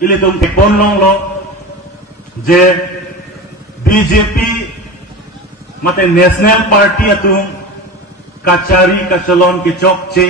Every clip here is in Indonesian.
ili tum tekon long lo je BJP mate National Party atum kacari kacalon ke chokche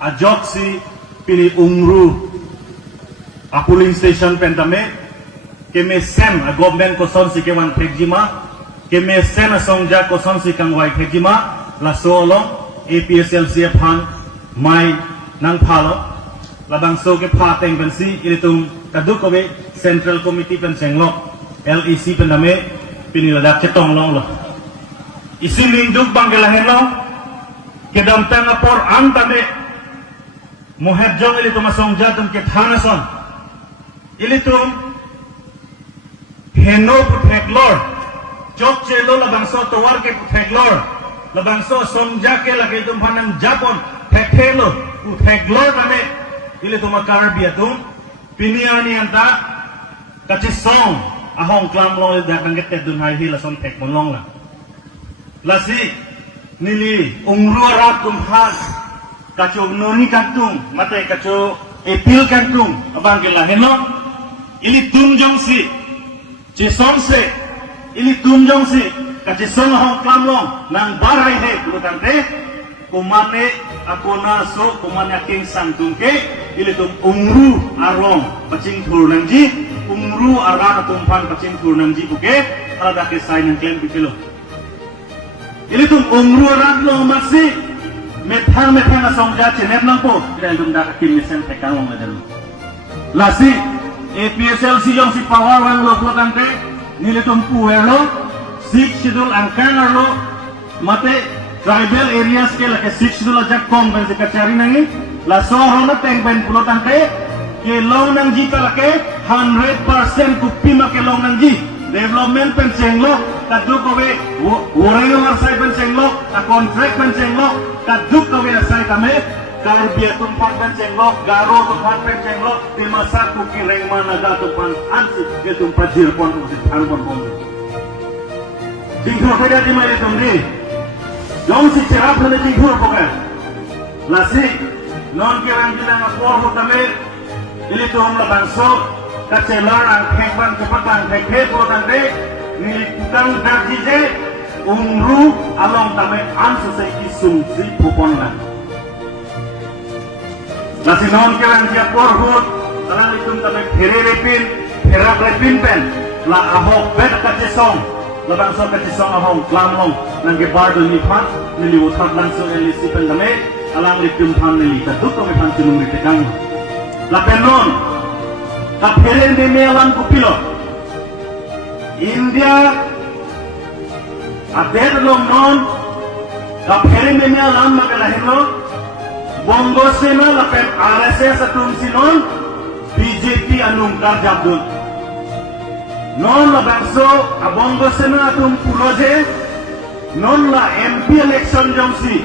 ajoksi pili umru a polling station pentame ke me sen a government ko son si ke wan thekjima ke me sen a songja ko son si kang wai thekjima la solo APSLC phan mai nang phalo labang so ke pha teng ben si ili tum kaduk ko be Central Committee pen senglok LEC pentame pini ladak chetong long lo isi linduk banggelahen lo kedam tanga por antame mohajong ili tum songja tum ke thanason ili tum heno putheklor chok chelo labang so towar ke putheklor labang so songja ke lagi tum phanang japon thekhelo putheklor tame ili tum akar biatum piniani anta kachisong ahong klam lo dak nang get dun hai hi la son thek monlong la lasi nili umru rat tum has kacho noni kantung mate kacho epil kantung abang gela heno ili tumjong si chisong se ili tumjong si kachisong ahong klam lo nang barai he kurutante kumane akona so kumane king santung ke ili tum umru arong pacing thur nangji umru arana tumpan pacing thur nangji buke ada ke sign and claim bikilo ili tum umru arat lo masi methang asongja chenet nang po ila dum dak kim misen tekang long ledel lasi APSLC yung si power wang lo klotante nili tum puerlo six schedule angkang lo mate tribal areas ke lake six schedule ajak kom ben se kachari nangi la so hona teng ben klotante ke long nang ji ka lake 100% kupima ke long nang ji development pen senglo kaduk kowe woreno warsai pen senglo a contract pen senglo kaduk kowe asai kame kar biya tumpan pen senglo garo tumpan pen senglo di masa kuki reng mana da tumpan ansi ke tumpan jirpon ko si thanpon pon dingho peda di mai tumri jong si cerap hone dingho poka lasi non ke rang jilang apor ho tame ili tum la bangso kacelar ang khekban kepatang khekhe potante nili kutang darjije umru along tame ansu se isum si puponna nasi non kerang dia porhut talang itum tame phere repin phera repin pen la ahok bet kacesong la bangso kacesong ahong klamlong nang ge bardo ni phat nili uthat langso elisi pen tame alang itum phan nili kaduk tame phan chunung ritekang la penon kaperen de melan kupilo India ader long non kaperen de melan magalahino bongo sena lapen RSS atum sinon BJP anung karjabdul non la bangso abongo sena atum puloje non la MP election jomsi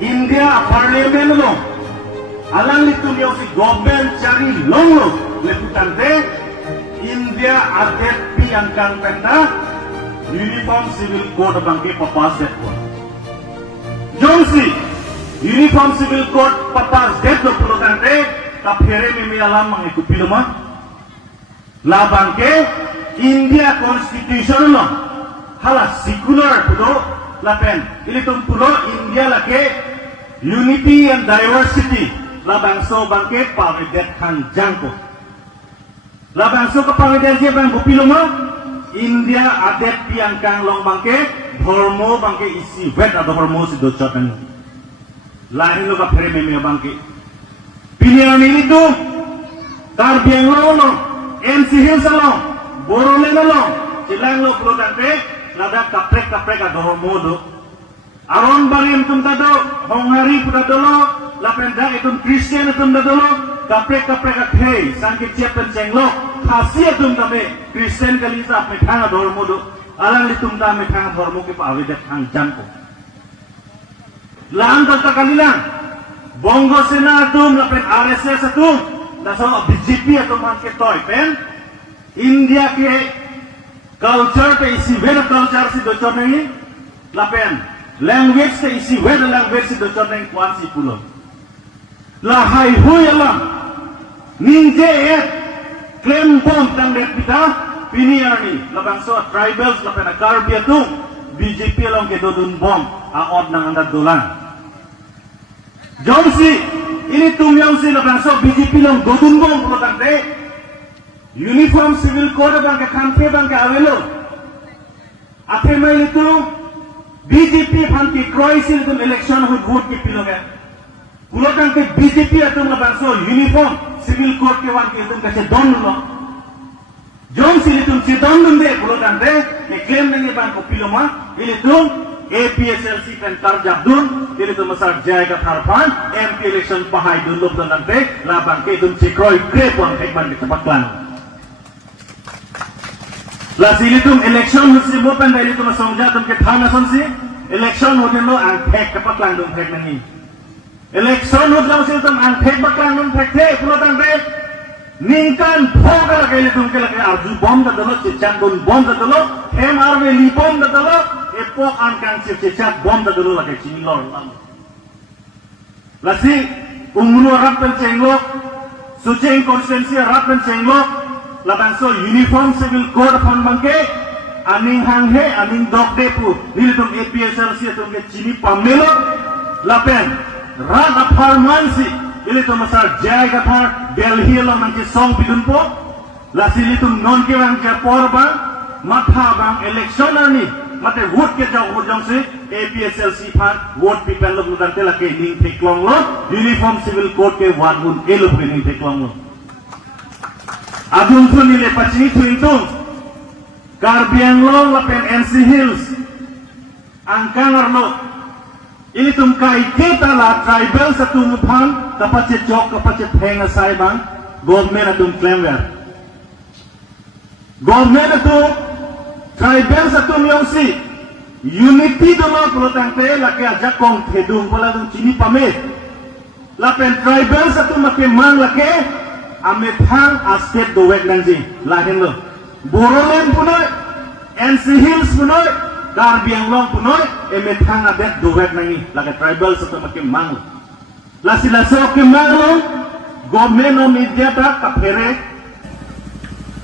India parliament lo alang itu yo si government cari long leputante India adet pi angkang penta uniform civil code bangke papas det ko jongsi uniform civil code papas det lo pulutante kaphere me alam mangikuti luma la bangke India constitution lo hala secular pudo lapen ilitum pudo India lake unity and diversity labangso bangke pawidet kan jangko labangso ke pawidet je bang bupiloma India adet piang kang long bangke dhormo bangke isi wet atau dhormo si docotan lain lo ka preme bangke pilihan ini tuh tar biang lo MC Hills lo borole lo silang lo klotante nada kaprek dhormo do aron barim tum tado hongari putadolo lapenda itum Christian itum dadolo kaprek hey sangkit siapan cenglo khasiat tum tame Christian kalisa me thanga dhormo do alang itum ta me thanga dhormo ke pawidet hang janko lang ta kalilang bongo sena tum lapen RSS atum daso BJP atum man ke toy pen India ke culture pe isi wen culture si docor ngi lapen language se isi wen language si docor ngi kwan si pulo la hai hui alam ninje et claim bom tang dek pita piniar ni labang so tribals lapen Karbi atung BJP long ke dodun bom aod nang anda dolan jongsi ini tumyong si labang so BJP long dodun bom pulo tang dek uniform civil code bang ke kampe bang ke awelo ape mai itu BJP fan ki crisis itu election hu vote ki piloga pulo tang ke BJP atung labang so uniform civil code ke wan ke tum kache don lo jom sini tum si don dun de pulo tang de ke claim nang bang ko piloma ini tum APSLC kan tarjab dun ini tum masar jayga tharpan MP election pahai dun lo tang de labang ke tum si kroi grep wan ek ban ke tapaklan la sini tum election musi mo pen dari tum songja tum ke thana sonsi election ho lo ang thek tapaklan dum thek nani election ho lang sil tum ang thek baklan dum thek the pulo tang de ningkan phogar kaile tum ke lage arju bom da dalo chichan dun bom da dalo hem arme li bom da dalo epok an kan chichat bom da dalo lage chini lor lam lasi umru rapen chenglok sucheng constituency rapen chenglok labang so uniform civil code phon bangke aning hang he aning dok de pu nil tum APSLC tum ke chini pamelo lapen rat aparmansi ili tum masar jayga thar Delhi lo nang song bidun po la sili tum non ke bang ke por bang matha bang election ani mate vote ke jaw ho jang se APSLC phan vote people lo nudan te la ke ning theklong lo uniform civil code ke wan gun elo ke ning theklong lo adun thu ni le pachini thu intung Karbi Anglong la pen NC Hills angkangar lo ini tum kai kita la tribal satu mupang kapacit jok kapacit henga sai bang government atum claim ver government atum tribal satu myongsi unity dolo pulo tangte la ke ajak kong thedung pala tum chini pamit la pen tribal satu make mang la ke ame thang a state do wek nanji la hen lo Borolen punoi NC Hills punoi Karbi Anglong punoi eme thang adet dovet nangi lage tribal satu make mang la sila so ke mang government of India ta kapere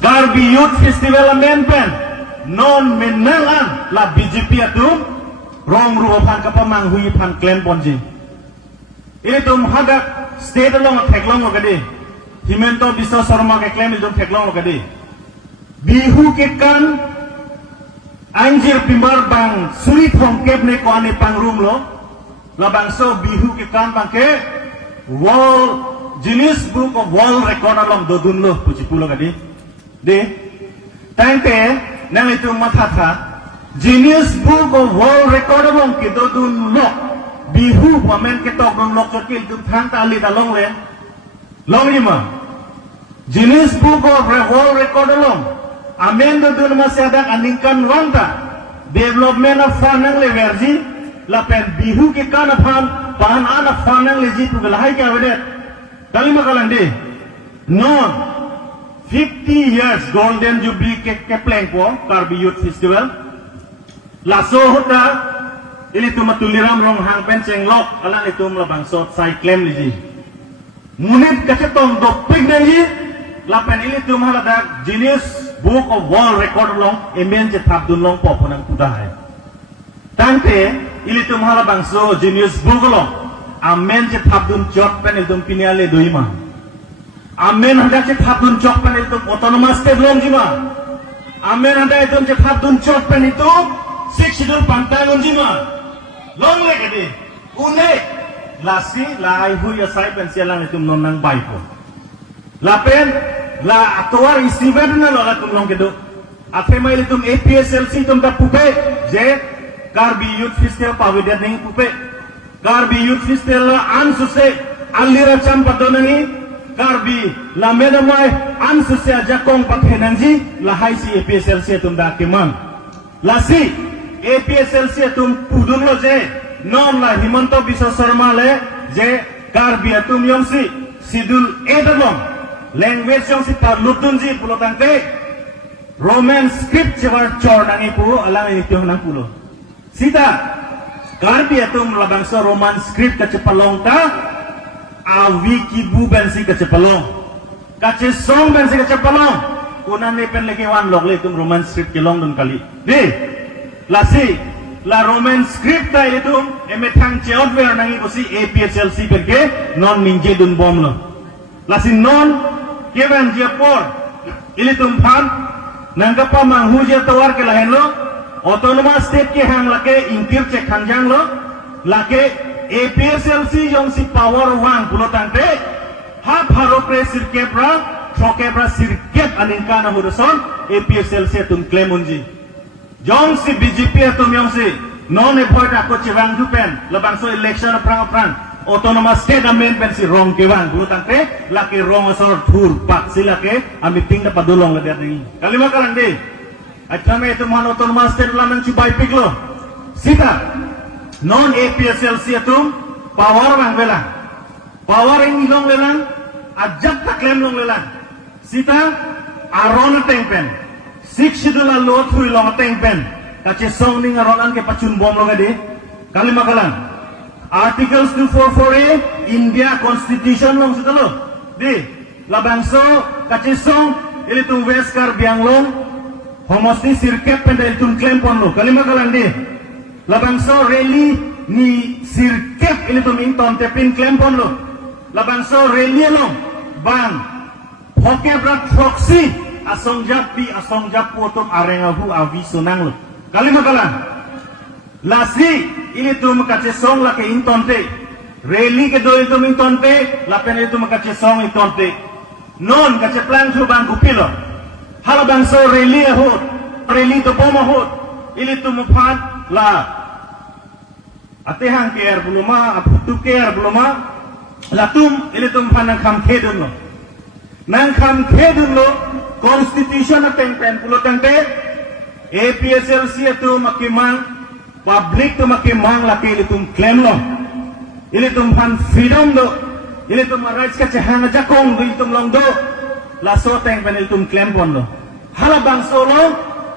Karbi Youth Festival amendment non menangan la BJP atum rong ruo pan kapamang hui pan claim bonji ini tum hadak state long theklong ogade Himento Biswa Sarma ke claim idum theklong ogade bihu ke kan anjir pimar bang suri thong kep ne ko ane pangrum lo labang so bihu ke kan bang ke wall Guinness Book of World Record along dodun lo puji pulo kadi de tangte nang itu mathatha Guinness Book of World Record along ke dodun lo bihu wamen ke tok non lo ke dum thang ta ali ta long le long ni ma Guinness Book of World Record along amen dodun masih ada aningkan ronda development of fanang le verji la pen bihu ke kana fan pan ana fanang le ji tu lahai ka wede dalima kalang de non 50 years golden jubilee ke plan ko Karbi Youth Festival la so hota ili tu matuliram long hang pen chenglok alang itu labang so sai claim le ji munit kacetong doping de ji la pen ili tu malada Guinness Book of World Record long emen je thap dun long pop nang pudai tangte ili tu mahala bangso Guinness Book long amen je thap dun chok pen idum piniale doima amen hada je thap dun chok pen idum autonomous state long jima amen hada idum je thap dun chok pen idum six schedule pantai long jima long le gede une lasi lai hu ya sai pen sialang idum non nang bai ko la pen la atuar istimewa na lo la tum long kedo ape mai le tum APSLC tum da pupe je Karbi Youth Festival pawidat ning pupe Karbi Youth Festival an suse alira cham padonangi Karbi la medamai an suse aja kong pathenanji la hai si APSLC tum da kemang la si APSLC tum pudun lo je non la Himanta Biswa Sarma le je Karbi atum yongsi sidul edalong language yang si parlutun ji pulo tangke Roman script cewa cor nangi pu alang ini tiong nang pulo sita Karbi atum labangsa Roman script ke cepalong ta awi kibu bensi ke cepalong kache song ben si kache palong kunan ni pen lagi wan log le tum roman script ke long dun kali di lasi la roman script ta itu emetang cheot ver nangi bosi APSLC perke non ninje dun bom lo lasi non kevan je por ili tum phan nangka pa manghu je tawar ke lahen lo autonomous state ke hang lake ingkir cek hanjang lo lake APSLC yang si power wang pulo tangte hap harokre sirkepra trokepra sirkep aningkana hudason APSLC tum claim unji jong si BJP atum yang si non avoid ako chewang dupen labang so election aprang autonomous state amendment si wrong kewang pulo tangte laki wrong asor thur pak silake amiting na padulong la dari kalima kalang di Achame itu man autonomous state laman cubai piklo sita non APSLC atum power bang belang power yang ilong lelang ajak tak claim long lelang sita aron tengpen sik sidula lot hui long tengpen kace song ning aronan ke pacun bom lo gadi kalima kalang articles 244A India constitution long sitalo di labangso kace song ili tu weskar bianglong homosti sirkep penda iltum claim pon lo kalima kalang di labangso rally ni sirkep ili tu minton tepin claim pon lo labangso rally long bang hoke brat proxy asong jap potom arengahu avi sunang lo kalima kalang lasi ini tu makace song la ke intonte rally ke do itu mintonte lapen itu makace song intonte non kace plan tu bang kupilo halabang so rally hot rally to poma hot ini tu muphat la atehang care buluma aputu care buluma latum ini tu muphat nang kham khedun lo nang kham khedun lo constitution ateng pen pulo tangte APSLC tu makimang public tu makimang laki ini tu claim lo ini tu muphat freedom lo ini tu rights kace hang jakong ini tu long do la so teng pen itu claim pon lo halabang solo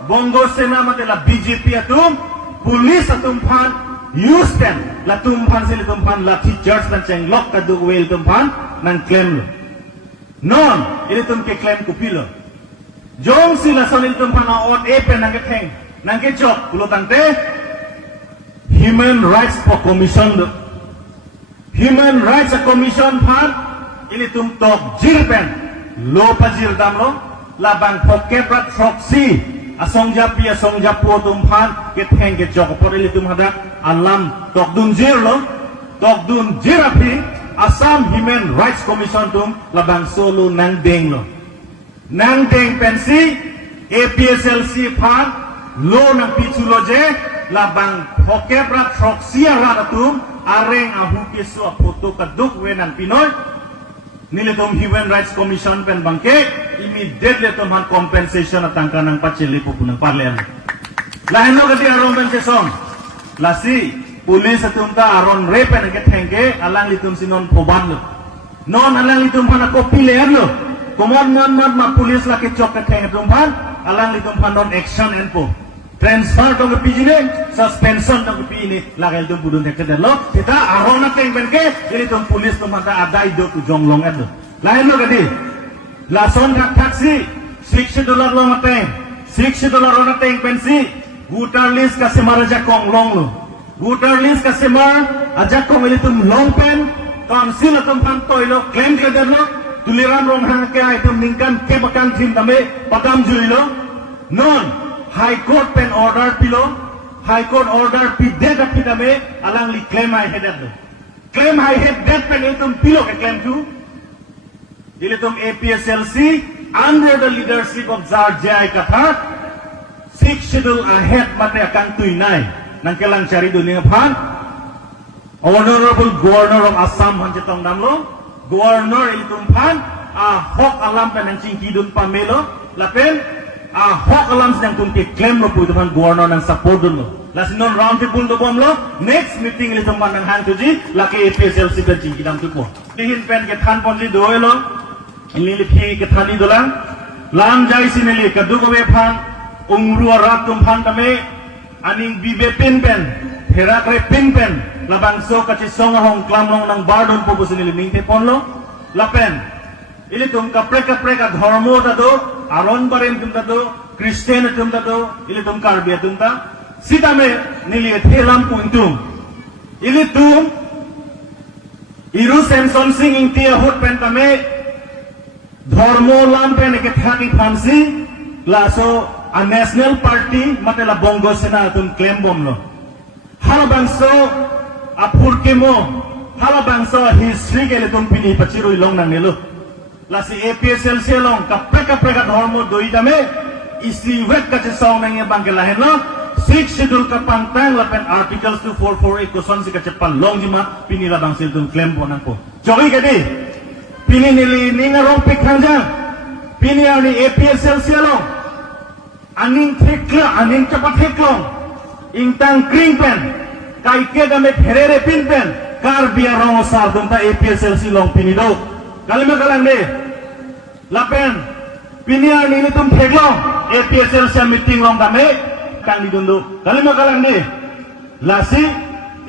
bongo sena matela BJP atum police atum phan Houston la tumpan sila tumpan la teachers dan ceng lok kaduk wel tumpan nang claim lo non ini tum ke claim kupilo jong sila sonil tumpan na on epen nang ke theng nang ke job pulo tangte Human Rights Commission do Human Rights Commission phan ini tum tok jirpen lo pajir dam lo labang pokebrat proxy asong japo tumpan ke theng ke jok por ili tum hadak alam tok dun jir lo tok dun jirapi Assam Human Rights Commission tum labang solo nang deng lo nang deng pensi APSLC phan lo nang pichulo je labang pokebrat proxy aratum areng ahu kesu foto kaduk wenan pinoy nilitum Human Rights Commission pen bangke immediately tuman compensation at angka ng pachili po ng parlean lain lo kati aron compensation lasi pulis at tumta aron repen ang ketengke alang litum sinon poban lo non alang litum pan ako pilean lo kumon man pulis laki chok keteng tumpan alang litum pan non action and po transfer tong ke pijine suspension tong ke pini lakel tum budun tekeden lo kita aron at teng benke ili tum pulis tumpan ta adai do tu jonglong ed lo lain lo kati lason dak taksi $60 lo mateng $60 lo mateng pensi gutar list kasi maraja kong long lo gutar list kasi mar aja kong ilitum long pen council atum pantoy lo claim ka der lo tuliran rong hang ke item ningkan ke bakan tim tame patam jui lo non high court pen order pilo high court order pide da pidame alang li claim high head lo claim high head that pen ilitum pilo ke claim tu ilitum APSLC under the leadership of Jar Jai Kathar 6 schedule ahead mate akan tuinay nang kelang cari dunia phan Honorable Governor of Assam hanjitong namlo Governor ilitum phan hok alam pen ang cingkidun pamelo lapen hok alam sedang tumki claim lo pu tuhan Governor ng support dun lo lasinon round table do bom lo next meeting ilitum pan ng hang tuji laki APSLC pen cingkidam tu po dihin pen ke than ponji doe lo ini lebih ketani dolang lam jai sineli kaduk we phan umru arat tum phan tame aning bibe pin pen herak re pin pen labang so kachi song hong klam long nang bardon po sineli mingte pon lo lapen Ili tum kapre ka dharmo tado, aron barim tum tado, Kristen tum tado, ili tum karbia tum ta. Sita me nili thelam puntum. Ili tum Iru Samson Singh intia hut pentame dharmo lam pen ke thani phamsi laso a national party matela bongo sena tum claim bomlo. Hala bangso a purkemo hala bangso history ke le tum pini pachiru long nang nelo. Lasi APSL selong kapre ka dharmo doi dame isi wet ka chesong nang ye bangela hello 6 schedule ka pantang lapen articles 2448 koson si ka cepan long jima pini la bangsil tum claim bonang po. Jogi kedi pini nili ninga rong pikhanja pini ani APSL selong aning thekla aning cepat theklong ingtang kring pen kai ke dame pherere pin pen kar bia rong sar dum ta APSL silong pini do kalima kalang de lapen pini ani ni tum theklong APSL se meeting long dame kang di dundu kalima kalang de lasi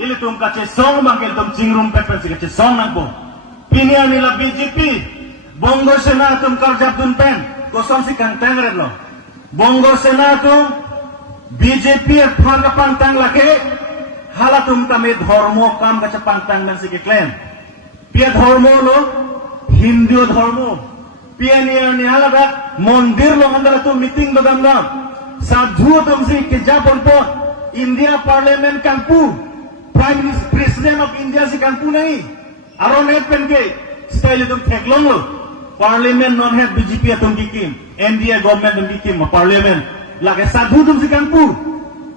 ili tum kache song mangkel tum chingrum pepen si kache song nang po pini ani la BJP bongo sena tum karjap dun pen kosong si kang tengret lo bongo sena tum BJP phaga pantang lake halatum tame dharmo kam kache pantang men si ke claim pia dharmo lo Hindu dharmo pia ni halaga mondir lo andara tum meeting do dam Sadhu tumsi ke Japon po India Parliament Kanpur Prime Minister President of India si Kanpur nahi aron ek pen ke style tum theklong lo Parliament non het BJP tum kikim NDA government tum kikim Parliament lage Sadhu tum si Kanpur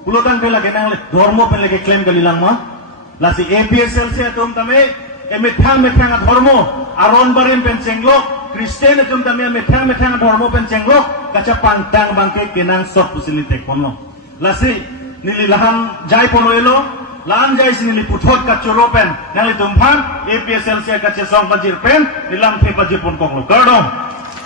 pulotang pe lage nang dharmo pen lage claim kalilang ma lasi APSL se tum tame methang dharmo aron barim pen chenglok Kristen tum tame methang dharmo pen chenglok kacha pantang bangke kenang sok pusili tekpono lasi nili lahan jai ponoelo lahan jai sinili puthot ka choropen nali tumphan APSL se kache song bajir pen nilang the bajir pon koklo gardom